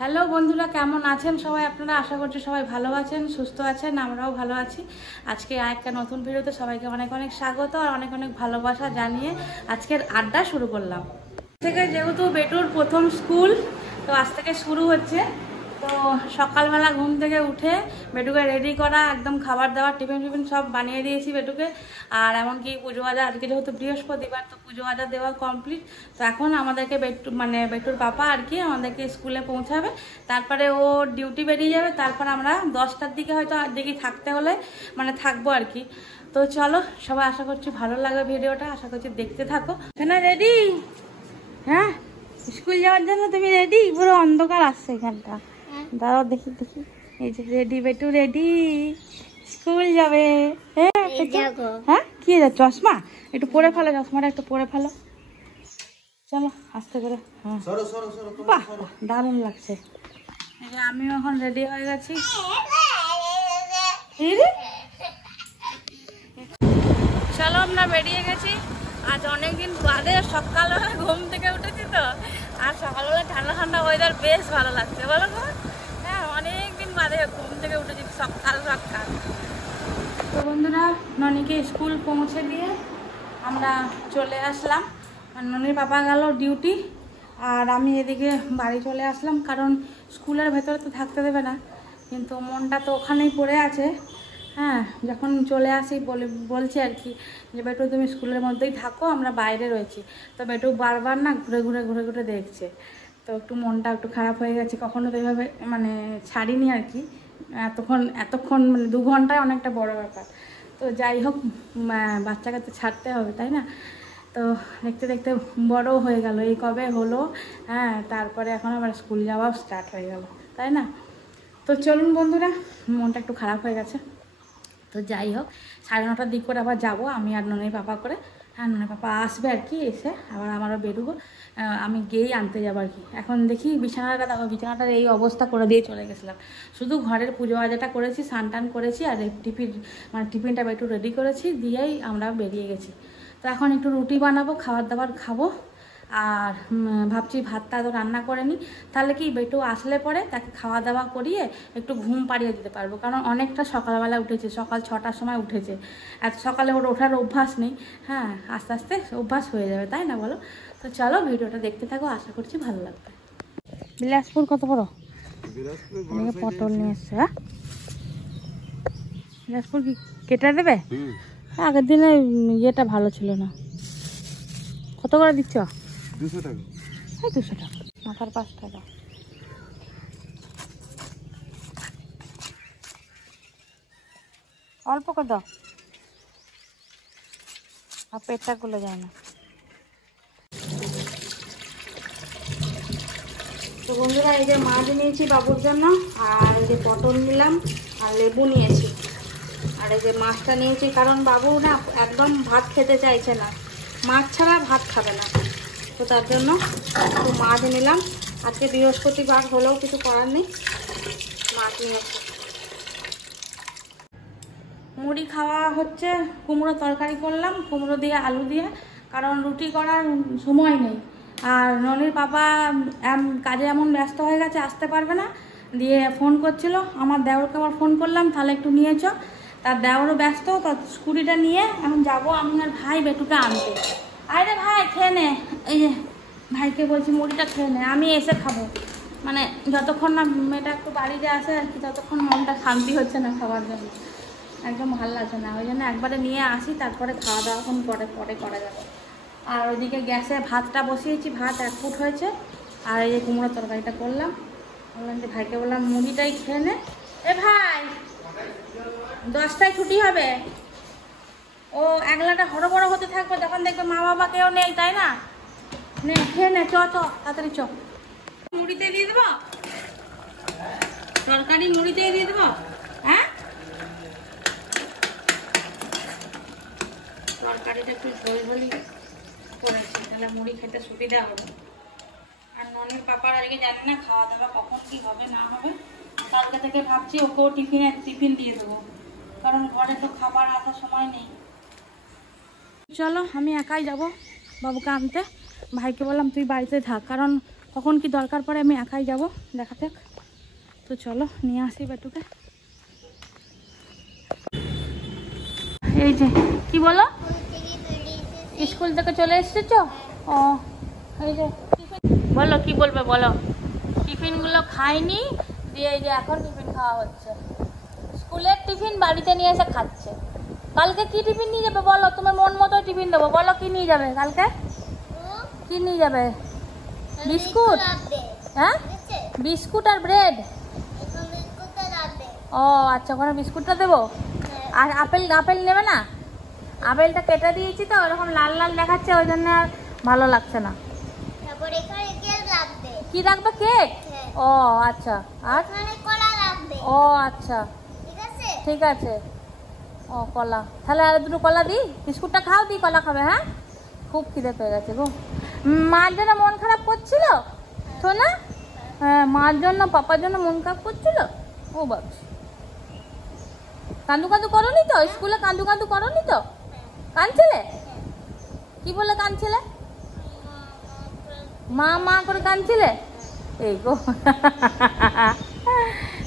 Hello বন্ধুরা, কেমন আছেন সবাই? আপনারা আশা করছি সবাই ভালো আছেন, সুস্থ আছেন, আমরাও ভালো আছি। আজকে একটা নতুন ভিডিওতে সবাইকে অনেক অনেক স্বাগত আর অনেক অনেক ভালোবাসা জানিয়ে আজকের আড্ডা শুরু করলাম। থেকে যেহেতু বেটুর প্রথম স্কুল, তো আজ থেকে শুরু হচ্ছে। তো সকালবেলা ঘুম থেকে উঠে বেটুকে রেডি করা, একদম খাবার দাবার টিফিন সব বানিয়ে দিয়েছি বেটুকে। আর এমনকি পুজো আজা, আজকে যেহেতু বৃহস্পতিবার, তো পুজো আজা দেওয়া কমপ্লিট। তো এখন আমাদেরকে বেটুর পাপা আর কি আমাদেরকে স্কুলে পৌঁছাবে, তারপরে ও ডিউটি বেরিয়ে যাবে। তারপর আমরা 10টার দিকে হয়তো দেখি থাকতে হলে থাকবো আর কি। তো চলো, সবাই আশা করছি ভালো লাগবে ভিডিওটা, আশা করছি দেখতে থাকো। না রেডি? হ্যাঁ, স্কুল যাওয়ার জন্য তুমি রেডি? পুরো অন্ধকার আসছে এখানটা। দাঁড়াও দেখি দেখি, এই যে রেডি, বেটু রেডি, স্কুল যাবে। হ্যাঁ কি চশমা একটু পরে ফেলো, চশমাটা একটু পরে ফেলো। চলো আস্তে করে। হ্যাঁ বাহ, দারুণ লাগছে। এই যে আমিও এখন রেডি হয়ে গেছি। চলো, আমরা বেরিয়ে গেছি। আজ অনেকদিন বাদে সকালবেলা ঘুম থেকে উঠেছি, তো আর সকালবেলা ঠান্ডা ঠান্ডা ওয়েদার বেশ ভালো লাগছে, বলো তো? হ্যাঁ, অনেকদিন বাদে ঘুম থেকে উঠেছি সকাল। তো বন্ধুরা, ননিকে স্কুল পৌঁছে দিয়ে আমরা চলে আসলাম। ননির পাপা গেল ডিউটি, আর আমি এদিকে বাড়ি চলে আসলাম, কারণ স্কুলের ভেতরে তো থাকতে দেবে না, কিন্তু মনটা তো ওখানেই পড়ে আছে। হ্যাঁ, যখন চলে আসি বলছি আর কি যে বেটু তুমি স্কুলের মধ্যেই থাকো, আমরা বাইরে রয়েছি। তো বেটু বারবার না ঘুরে ঘুরে দেখছে, তো একটু মনটা একটু খারাপ হয়ে গেছে। কখনো তো এইভাবে ছাড়িনি আর কি, এতক্ষণ 2 ঘন্টায় অনেকটা বড় ব্যাপার। তো যাই হোক, বাচ্চাকে তো ছাড়তে হবে, তাই না? তো দেখতে দেখতে বড় হয়ে গেল, এই কবে হলো। হ্যাঁ, তারপরে এখন আবার স্কুল যাওয়াও স্টার্ট হয়ে গেল, তাই না? তো চলুন বন্ধুরা, মনটা একটু খারাপ হয়ে গেছে। তো যাই হোক, 9:30 দিক করে আবার যাবো আমি আর ননির পাপা করে। হ্যাঁ, ননির পাপা আসবে আর কি, এসে আবার আমারও বেরোবো। আমি গিয়েই আনতে যাবো আর কি। এখন দেখি বিছানাটা, দেখো বিছানাটার এই অবস্থা করে দিয়ে চলে গেছিলাম। শুধু ঘরের পুজো আজাটা করেছি, স্নান করেছি, আর টিফিনটা একটু রেডি করেছি, দিয়েই আমরা বেরিয়ে গেছি। তো এখন একটু রুটি বানাবো, খাবার দাবার খাবো। আর ভাবছি ভাতটা তো রান্না করে নিই, তাহলে কি বেটু আসলে পরে তাকে খাওয়া দাওয়া করিয়ে একটু ঘুম পাড়িয়ে দিতে পারবো। কারণ অনেকটা সকালবেলা উঠেছে, সকাল 6টার সময় উঠেছে। এত সকালে ওর ওঠার অভ্যাস নেই। হ্যাঁ, আস্তে আস্তে অভ্যাস হয়ে যাবে, তাই না বলো? তো চলো, ভিডিওটা দেখতে থাকো, আশা করছি ভালো লাগবে। বিলাসপুর কত বড় পটল নিয়ে এসছে। হ্যাঁ, বিলাসপুর কি কেটে দেবে? আগের দিনে ইয়েটা ভালো ছিল না। কত করে দিচ্ছ? 200 টাকা। হ্যাঁ, 200 টাকা, মাথার 5 টাকা। অল্প করে দাও, আর পেটটা খুলে যায় না। তো বন্ধুরা, এই যে মাছ নিয়েছি বাবুর জন্য, আর এই যে পটল নিলাম, আর লেবু নিয়েছি, আর এই যে মাছটা নিয়েছি, কারণ বাবু না একদম ভাত খেতে চাইছে না, মাছ ছাড়া ভাত খাবে না। তো তার জন্য একটু মাছ নিলাম। আজকে বৃহস্পতিবার হলেও কিছু করার নেই, মাছ নিয়েছি। মুড়ি খাওয়া হচ্ছে, কুমড়ো তরকারি করলাম, কুমড়ো দিয়ে আলু দিয়ে, কারণ রুটি করার সময় নেই। আর ননির পাপা কাজে এমন ব্যস্ত হয়ে গেছে, আসতে পারবে না। দিয়ে ফোন করছিল, আমার দেওরকে আবার ফোন করলাম, তাহলে একটু নিয়েছ। তার দেওরও ব্যস্ত, তার স্কুটিটা নিয়ে এখন যাবো আমি আর ভাই বেটুকে আনতে। আরে ভাই খেয়ে নে, এই যে ভাইকে বলছি মুড়িটা খেয়ে নে, আমি এসে খাবো। যতক্ষণ না মেয়েটা একটু বাড়িতে আসে আর কি, ততক্ষণ মনটা শান্তি হচ্ছে না খাবার জন্য, একদম ভালো লাগছে না। ওই জন্য একবারে নিয়ে আসি, তারপরে খাওয়া দাওয়া পরে করা যাবে। আর ওইদিকে গ্যাসে ভাতটা বসিয়েছি, ভাত 1 ফুট হয়েছে। আর এই যে কুমড়োর তরকারিটা করলাম, বললাম যে ভাইকে বললাম মুড়িটাই খেয়ে নে। এ ভাই, 10টায় ছুটি হবে, ও একলাটা হড়বড় হতে থাকবে, তখন দেখবে মা বাবা কেউ নেই, তাই না? নে খেয়ে নে, চ তাড়াতাড়ি চ। মুড়িতে দিয়ে দেবো তরকারি, মুড়িতে দিয়ে দেবো। হ্যাঁ, তরকারিটা একটু ঝোলঝোলি করেছি, তাহলে মুড়ি খেতে সুবিধা হবে। আর ননির পাপার আজকে জানি না খাওয়া দাওয়া কখন কি হবে না হবে। কালকে থেকে ভাবছি ওকেও টিফিন দিয়ে দেবো, কারণ ঘরে তো খাবার আসার সময় নেই। চলো, আমি একাই যাব বাবুকে আনতে। ভাইকে বললাম তুই বাড়িতে থাক, কারণ কখন কি দরকার পড়ে আমি একাই যাব দেখাতে। তো চলো নিয়ে আসি বেটুকে। এই যে কি বলো, স্কুল থেকে চলে এসেছো? ও এই যে বলো কি বলবে বলো। টিফিনগুলো খাইনি, দিয়ে এই যে এখন টিফিন খাওয়া হচ্ছে। স্কুলের টিফিন বাড়িতে নিয়ে এসে খাচ্ছে। কালকে কি টিফিন নিয়ে যাবে বলো, তোমার মন মতো টিফিন দেবো। বলো কি নিয়ে যাবে কালকে, কি নিয়ে যাবে? বিস্কুট? হ্যাঁ বিস্কুট আর ব্রেড। ও আচ্ছা, ওখানে বিস্কুটটা দেবো। আর আপেল, আপেল নেবে না? আপেলটা কেটে দিয়েছি তো ওরকম লাল লাল দেখাচ্ছে, ওই জন্য আর ভালো লাগছে না। কি রাখবে? কেক? ও আচ্ছা। আর ও আচ্ছা ঠিক আছে। ও কলা, তাহলে আর দুটো কলা দিই। বিস্কুটটা খাও, দিই কলা খাবে। হ্যাঁ খুব খিদে পেয়ে গেছে গো। মার জন্য মন খারাপ করছিল তো না? হ্যাঁ মার জন্য পাপার জন্য মন খারাপ করছিল। ও ভাবছি কান্দু কান্দু করনি তো? স্কুলে কান্দু কান্দু করনি তো? কাঁদছিলে? কি বলে কাঁদছিলে? মা মা করে কাঁদছিলে? এই গো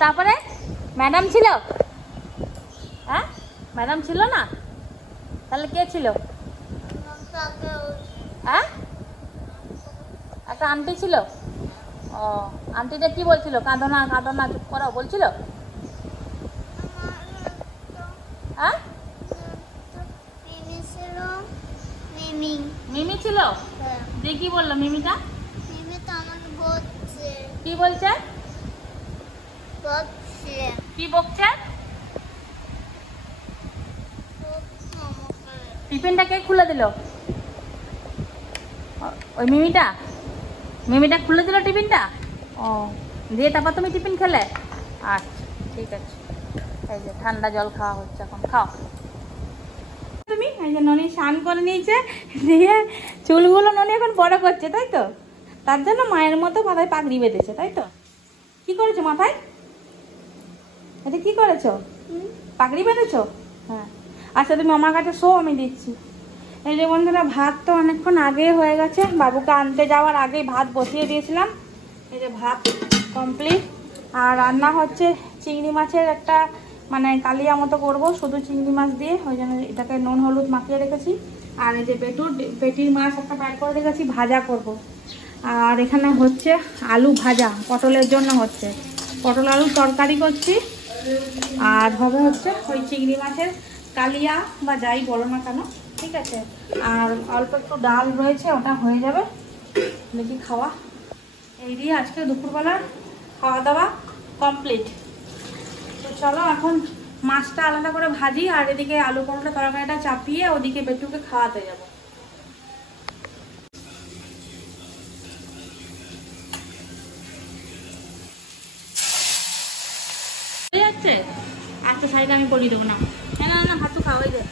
তারপরে ম্যাডাম ছিল? হ্যাঁ ম্যাডাম ছিল না? তাহলে কে ছিল? হ্যাঁ একটা আন্টি ছিল। ও আন্টিটা কি বলছিল? কাঁদো না কাঁদো না, চুপ করো বলছিল? হ্যাঁ মিমি ছিল? দিয়ে কি বললো মিমিটা? কি বলছে? কি বকছে? টিফিনটা কে খুলে দিল? ওই মিমিটা? মিমিটা খুলে দিল টিফিনটা? ও দিয়ে তারপর তুমি টিফিন খেলে? আচ্ছা ঠিক আছে। এই যে ঠান্ডা জল খাওয়া হচ্ছে এখন, খাও তুমি। এই যে ননি স্নান করে নিয়েছে, দিয়ে চুলগুলো ননি এখন বড় করছে তাই তো? তার জন্য মায়ের মতো মাথায় পাগড়ি বেঁধেছে তাই তো? কি করেছো মাথায়? এটা কি করেছো? পাগড়ি বেঁধেছো? হ্যাঁ আচ্ছা তুমি আমার কাছে শো, আমি দিচ্ছি। এই যে বন্ধুরা ভাত তো অনেকক্ষণ আগে হয়ে গেছে, বাবুকে আনতে যাওয়ার আগেই ভাত বসিয়ে দিয়েছিলাম। এই যে ভাত কমপ্লিট। আর রান্না হচ্ছে চিংড়ি মাছের একটা মানে কালিয়া মতো করবো শুধু চিংড়ি মাছ দিয়ে, ওই জন্য এটাকে নুন হলুদ মাখিয়ে রেখেছি। আর এই যে পেটির মাছ একটা প্যাক করে রেখেছি, ভাজা করব। আর এখানে হচ্ছে আলু ভাজা, পটলের জন্য হচ্ছে পটল আলুর তরকারি করছি। আর হবে হচ্ছে ওই চিংড়ি মাছের কালিয়া বা যাই বলো না কেন, ঠিক আছে। আর অল্প একটু ডাল রয়েছে, ওটা হয়ে যাবে। দেখি খাওয়া এই দিয়ে আজকে দুপুরবেলা খাওয়া দাওয়া কমপ্লিট। তো চলো এখন মাছটা আলাদা করে ভাজি, আর এদিকে আলু পরোটা তরকারিটা চাপিয়ে ওদিকে বেটুকে খাওয়াতে যাব। যাচ্ছে একটা শাড়িটা আমি পরিয়ে দেবো না। না না না ভাত খাও, ওই যে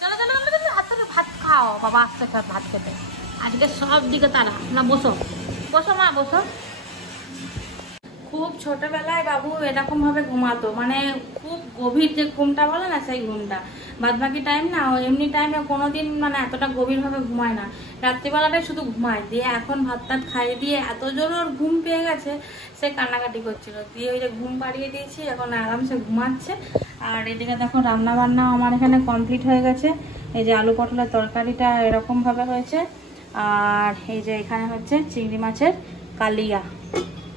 চলো চলো হাত থেকে ভাত খাও বাবা, আসতে ভাত খেতে। আজকে সব দিকে তারা না, বসো বসো মা বসো। খুব ছোটবেলায় বাবু এরকম ভাবে ঘুমাতো, মানে খুব গভীর যে ঘুমটা বলে না সেই ঘুমটা। বাদ বাকি টাইম না এমনি টাইমে কোনোদিন মানে এতটা গভীরভাবে ঘুমায় না, রাত্রিবেলাটাই শুধু ঘুমায়। দিয়ে এখন ভাত টাত খাইয়ে দিয়ে এত জোর ওর ঘুম পেয়ে গেছে, সে কান্নাকাটি করছিল। দিয়ে ওই যে ঘুম পাড়িয়ে দিয়েছি, এখন আরামসে ঘুমাচ্ছে। আর এদিকে দেখো রান্না বান্না আমার এখানে কমপ্লিট হয়ে গেছে। এই যে আলু পটলের তরকারিটা এরকমভাবে হয়েছে, আর এই যে এখানে হচ্ছে চিংড়ি মাছের কালিয়া।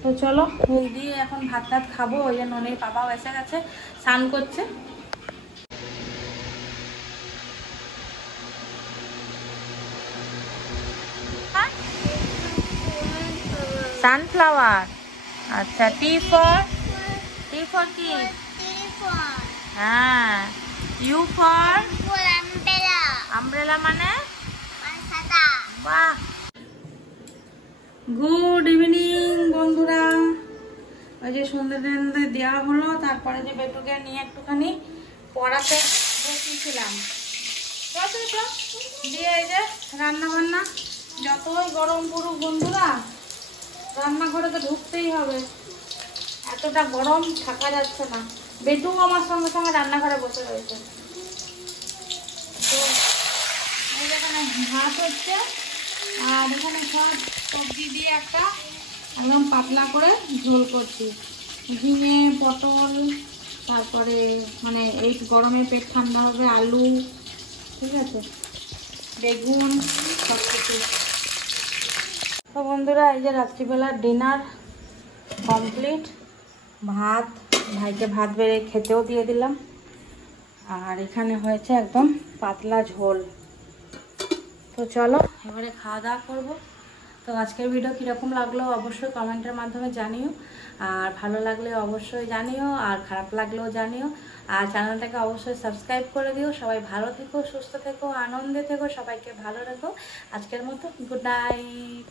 তো চলো ফুল দিয়ে এখন ভাত টাত খাবো। ওই যে ননির পাপাও এসে গেছে, স্নান করছে। সানফ্লাওয়ার, আচ্ছা। টি ফর কি? হ্যাঁ। ইউ ফর আমব্রেলা, মানে বাহ। গুড ইভিনিং বন্ধুরা। ওই যে সন্ধ্যে টন্ধে দেওয়া হলো, তারপরে যে বেটুকে নিয়ে একটুখানি পড়াতে বসিয়েছিলাম। দিয়ে এই যে রান্না বান্না, যতই গরম পড়ুক বন্ধুরা রান্নাঘরে তো ঢুকতেই হবে, এতটা গরম থাকা যাচ্ছে না। বেটু আমার সঙ্গে সঙ্গে রান্নাঘরে বসে রয়েছে। তো এখানে ভাত হচ্ছে, আর এখানে সব সবজি দিয়ে একটা একদম পাতলা করে ঝোল করছি। ঝিঙে, পটল, তারপরে মানে এই গরমে পেট ঠান্ডা হবে, আলু, ঠিক আছে, বেগুন, সব কিছু। তো বন্ধুরা, এই যে রাত্রিবেলার ডিনার কমপ্লিট। ভাত, ভাইকে ভাত বেড়ে খেতেও দিয়ে দিলাম। আর এখানে হয়েছে একদম পাতলা ঝোল। তো চলো এবারে খাওয়া দাওয়া করবো। তো আজকের ভিডিও কীরকম লাগলো অবশ্যই কমেন্টের মাধ্যমে জানিও। আর ভালো লাগলে অবশ্যই জানিও, আর খারাপ লাগলেও জানিও। আর চ্যানেলটাকে অবশ্যই সাবস্ক্রাইব করে দিও। সবাই ভালো থেকো, সুস্থ থেকো, আনন্দে থেকো, সবাইকে ভালো রেখো। আজকের মতো গুড নাইট।